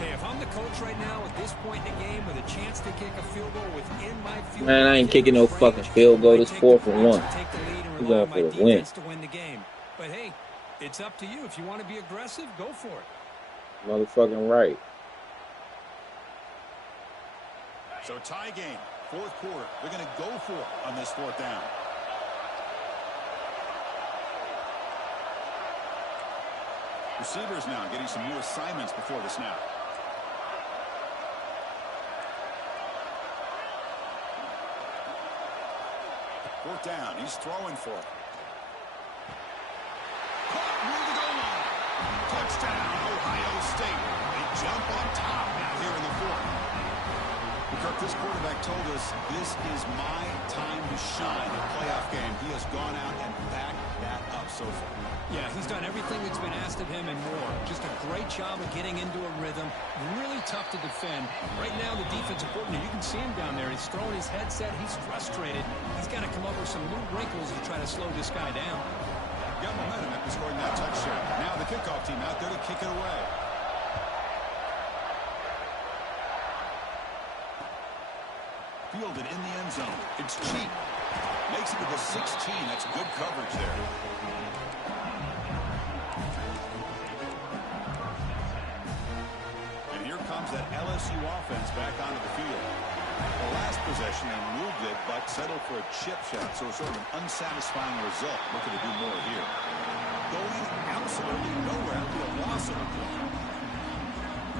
Hey, if I'm the coach right now at this point in the game with a chance to kick a field goal within my field Man, I ain't kicking no fucking field goal. This 4th and 1. We're going for the win. To win the game. But hey, it's up to you. If you want to be aggressive, go for it. Motherfucking right. So tie game, 4th quarter. They're going to go for it on this 4th down. Receivers now getting some new assignments before the snap. 4th down. He's throwing for it. Caught near the goal line. Touchdown, Ohio State. They jump on top now here in the 4th. Kirk, this quarterback told us this is my time to shine. A playoff game. He has gone out and backed that up so far. Yeah, he's done everything that's been asked of him and more. Just a great job of getting into a rhythm. Really tough to defend. Right now, the defensive coordinator, you can see him down there. He's throwing his headset. He's frustrated. He's got to come up with some new wrinkles to try to slow this guy down. Got momentum after scoring that touchdown. Now the kickoff team out there to kick it away. Fielded in the end zone. It's cheap. Makes it to the 16. That's good coverage there. And here comes that LSU offense back onto the field. The last possession, they moved it, but settled for a chip shot. So sort of an unsatisfying result. Looking to do more here. Going absolutely nowhere. That'll be a loss of a point.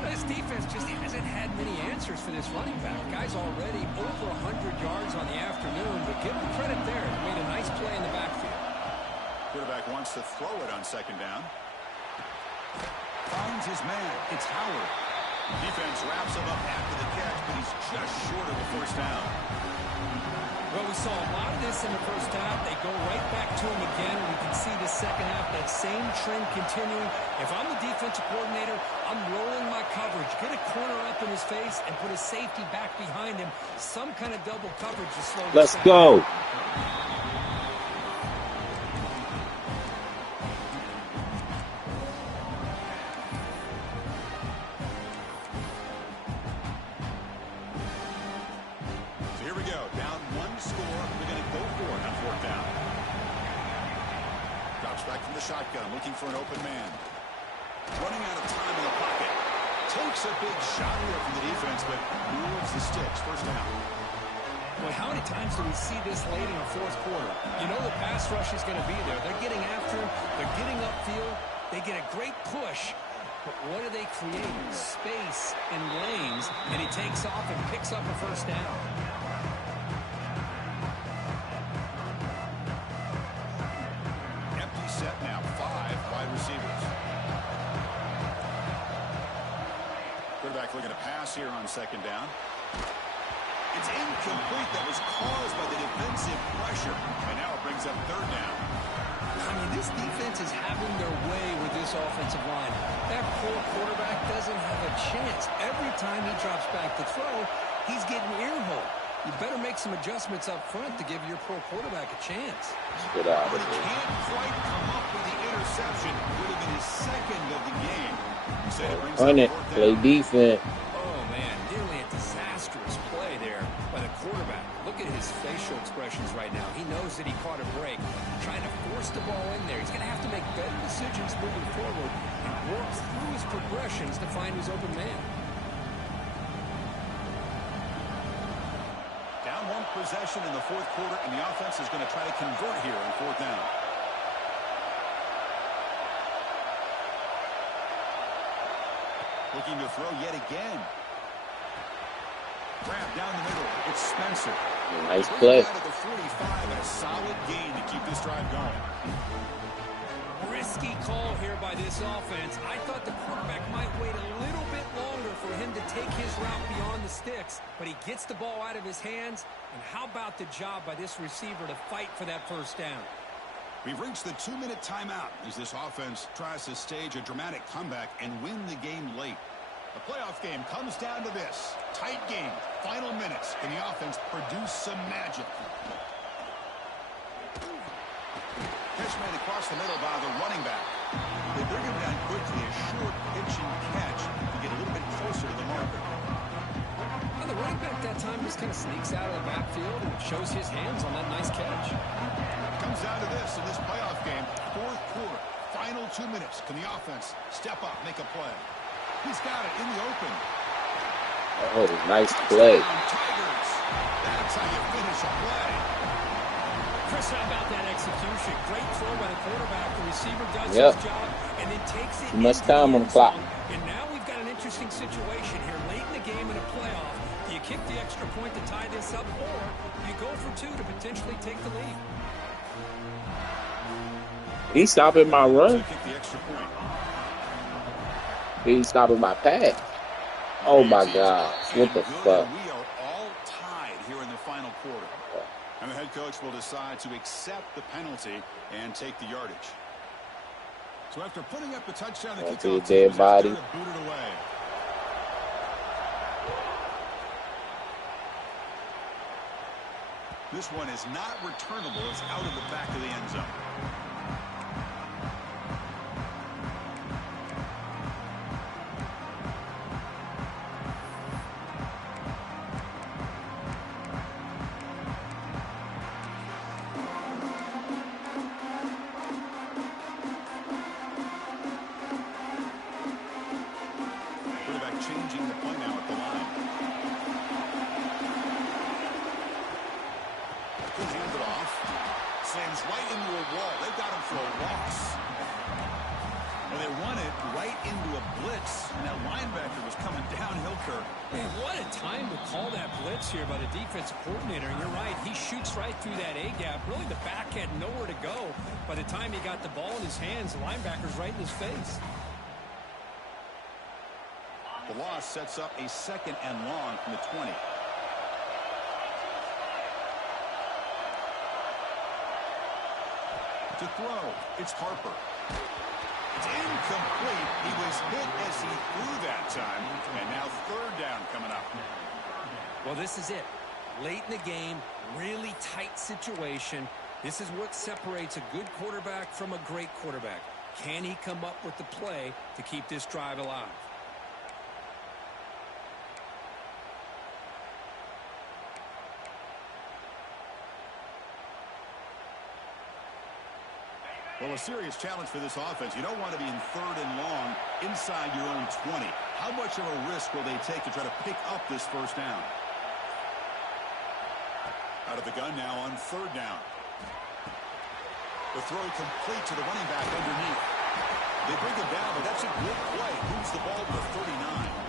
This defense just hasn't had many answers for this running back. Guy's already over 100 yards on the afternoon, but give him credit there. He made a nice play in the backfield. Quarterback wants to throw it on 2nd down. Finds his man. It's Howard. Defense wraps him up after the catch, but he's just short of the first down. Well, we saw a lot of this in the first half. They go right back to him again, and we can see the second half, that same trend continuing. If I'm the defensive coordinator, I'm rolling my coverage. Get a corner up in his face and put a safety back behind him. Some kind of double coverage to slow Let's this down. go. Shotgun, looking for an open man. Running out of time in the pocket. Takes a big shot here from the defense, but moves the sticks. First down. Well, how many times do we see this late in the fourth quarter? You know the pass rush is going to be there. They're getting after him. They're getting upfield. They get a great push. But what do they create? Space and lanes. And he takes off and picks up a first down. Set now, 5 wide receivers. Quarterback looking to pass here on second down. It's incomplete. That was caused by the defensive pressure. And now it brings up third down. I mean, this defense is having their way with this offensive line. That poor quarterback doesn't have a chance. Every time he drops back to throw, he's getting ear-hole. You better make some adjustments up front to give your pro quarterback a chance. Get out But of he here. can't quite come up with the interception. Would have been his second of the game. Instead, it brings Run up it. fourth Play down. defense. Oh, man, nearly a disastrous play there by the quarterback. Look at his facial expressions right now. He knows that he caught a break, trying to force the ball in there. He's going to have to make better decisions moving forward and work through his progressions to find his open man. Down one possession in the fourth quarter, and the offense is going to try to convert here on fourth down. Looking to throw yet again. Grab down the middle. It's Spencer. Nice play. Out of the 45 and a solid gain to keep this drive going. Risky call here by this offense. I thought the quarterback might wait a little bit longer for him to take his route beyond the sticks, but he gets the ball out of his hands. And how about the job by this receiver to fight for that first down? We've reached the 2-minute timeout as this offense tries to stage a dramatic comeback and win the game late. The playoff game comes down to this. Tight game. Final minutes. Can the offense produce some magic? Catch made across the middle by the running back. They bring him down quickly. A short pitch and catch to get a little bit closer to the marker. And the running back that time just kind of sneaks out of the backfield and shows his hands on that nice catch. Comes down to this in this playoff game. Fourth quarter. Final 2 minutes. Can the offense step up, make a play? He's got it in the open. Oh, nice play. Tigers. That's how you finish a play. Chris, how about that execution? Great throw by the quarterback. The receiver does Yep. his job and then takes it. Too much into time the on end the clock. zone. And now we've got an interesting situation here. Late in the game in a playoff, do you kick the extra point to tie this up, or you go for two to potentially take the lead? He's stopping my run. Kick the extra point. He's stopping my pass. Oh my God. What the fuck? We are all tied here in the final quarter. And the head coach will decide to accept the penalty and take the yardage. So after putting up the touchdown, the That's a kickoff dead team body. is boot it away. This one is not returnable. It's out of the back of the end zone. Quarterback changing the play now at the line. Good hand it off. Slams right into a wall. They got him for a loss. And they run it right into a blitz. And that linebacker was coming downhill, Kirk. Man, what a time to call that blitz here by the defensive coordinator. And you're right, he shoots right through that A-gap. Really, the back had nowhere to go. By the time he got the ball in his hands, the linebacker's right in his face. The loss sets up a 2nd and long from the 20. To throw, it's Harper. It's incomplete. He was hit as he threw that time. And now third down coming up. Well, this is it. Late in the game, really tight situation. This is what separates a good quarterback from a great quarterback. Can he come up with the play to keep this drive alive? Well, a serious challenge for this offense. You don't want to be in third and long inside your own 20. How much of a risk will they take to try to pick up this first down? Out of the gun now on third down. The throw complete to the running back underneath. They bring him down, but that's a good play. Moves the ball to the 39.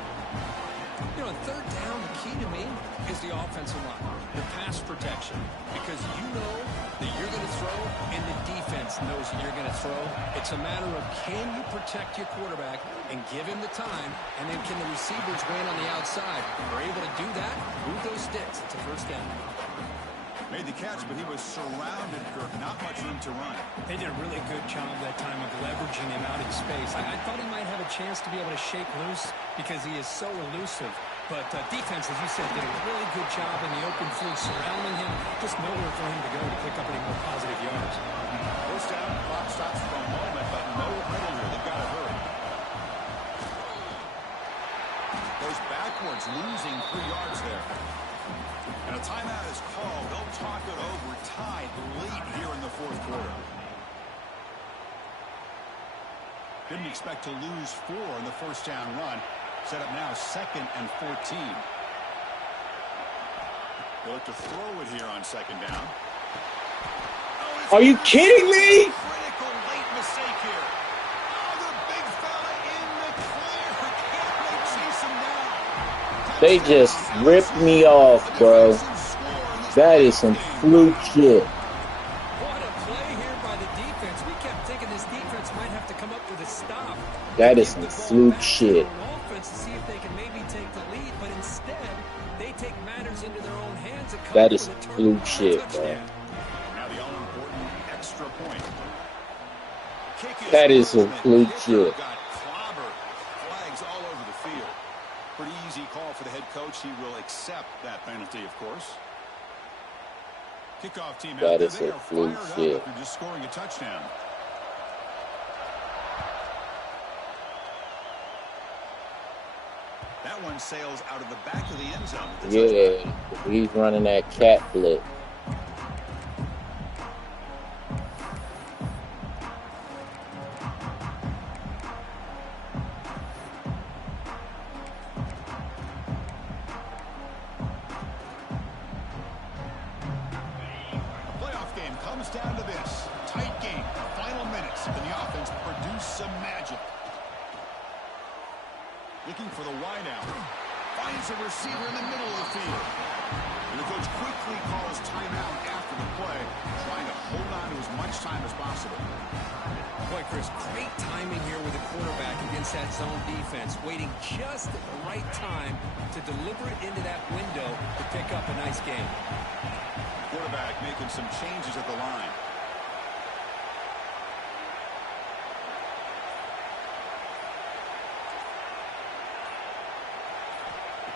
You know, on third down, the key to me is the offensive line, the pass protection, because you know that you're going to throw and the defense knows that you're going to throw. It's a matter of can you protect your quarterback and give him the time, and then can the receivers win on the outside? If they're able to do that, move those sticks. It's a first down. Made the catch, but he was surrounded, Kirk. Not much room to run. They did a really good job that time of leveraging him out in space. I thought he might have a chance to be able to shake loose because he is so elusive. But defense, as you said, did a really good job in the open field surrounding him. Just nowhere for him to go to pick up any more positive yards. First down, clock stops for a moment, but no hurdle here. They've got to hurry. Goes backwards, losing 3 yards there. And a timeout is called. They'll talk it over, tied late here in the fourth quarter. Didn't expect to lose 4 in the first down run. Set up now 2nd and 14. They look to throw it here on 2nd down. Are you kidding me? Critical late mistake here. Oh, the big fella in the clear. Can't they chase him down? They just ripped me off, bro. That is some fluke shit. What a play here by the defense. We kept thinking this defense might have to come up with a stop. That is some fluke shit. To see if they can maybe take the lead, but instead they take matters into their own hands. That is some fluke shit, bro. Now the all-important extra point. That is some fluke shit. Got clobbered. Flags all over the field. Pretty easy call for the head coach. He will accept that penalty, of course. Kickoff team out That there. is They some are fluke fired shit. up after just scoring a touchdown. That one sails out of the back of the end zone. Yeah, he's running that cat flip. A playoff game comes down to this. Tight game. Final minutes. And the offense produced some magic. Looking for the wideout. Finds a receiver in the middle of the field. And the coach quickly calls timeout after the play, trying to hold on to as much time as possible. Boy, Chris, great timing here with the quarterback against that zone defense, waiting just at the right time to deliver it into that window to pick up a nice game. Quarterback making some changes at the line.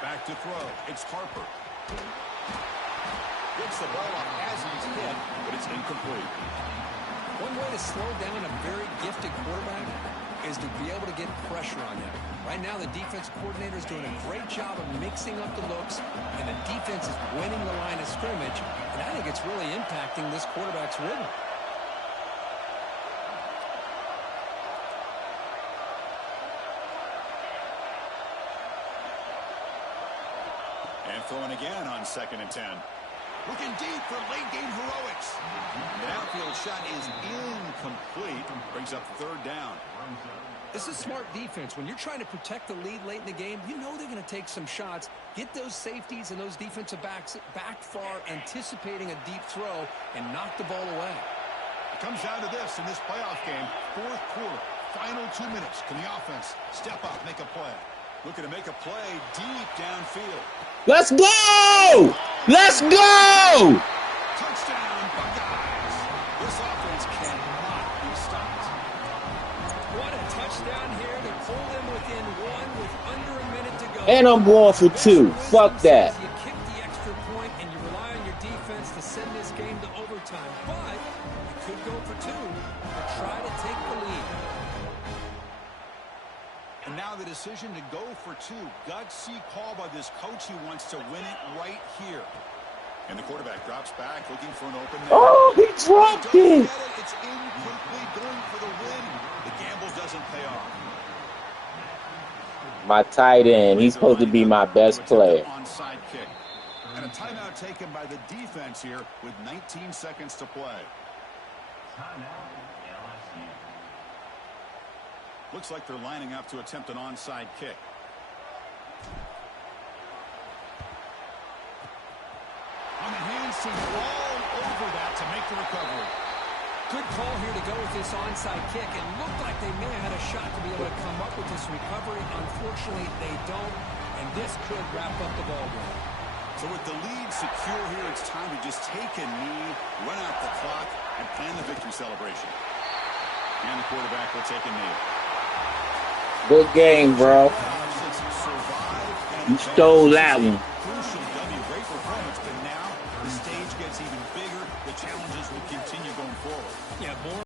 Back to throw. It's Harper. Gets the ball up as he's hit, but it's incomplete. One way to slow down a very gifted quarterback is to be able to get pressure on him. Right now, the defense coordinator is doing a great job of mixing up the looks, and the defense is winning the line of scrimmage, and I think it's really impacting this quarterback's rhythm. And throwing again on 2nd and 10. Looking deep for late game heroics. The outfield shot is incomplete. Brings up 3rd down. This is smart defense. When you're trying to protect the lead late in the game, you know they're going to take some shots, get those safeties and those defensive backs back far, anticipating a deep throw, and knock the ball away. It comes down to this in this playoff game. 4th quarter, final 2 minutes. Can the offense step up, make a play? Looking to make a play deep downfield. Let's go! Let's go! Touchdown, Buckeyes. This offense cannot And I'm going for 2. Fuck that. You kick the extra point and you rely on your defense to send this game to overtime. But you could go for 2 or try to take the lead. And now the decision to go for 2. Gutsy call by this coach. He wants to win it right here. And the quarterback drops back, looking for an open man. Oh, he dropped it. It's in quickly, going for the win. The gamble doesn't pay off. My tight end. He's supposed to be my best player. Onside kick. And a timeout taken by the defense here with 19 seconds to play. Looks like they're lining up to attempt an onside kick. On the hands team all over that to make the recovery. Good call here to go with this onside kick. It looked like they may have had a shot to be able to come up with this recovery. Unfortunately, they don't, and this could wrap up the ball game. So with the lead secure here, it's time to just take a knee, run out the clock, and plan the victory celebration. And the quarterback will take a knee. Good game, bro. You stole that one. Crucial W, great performance, but now the stage gets even bigger. The challenges will continue going forward. Yeah, more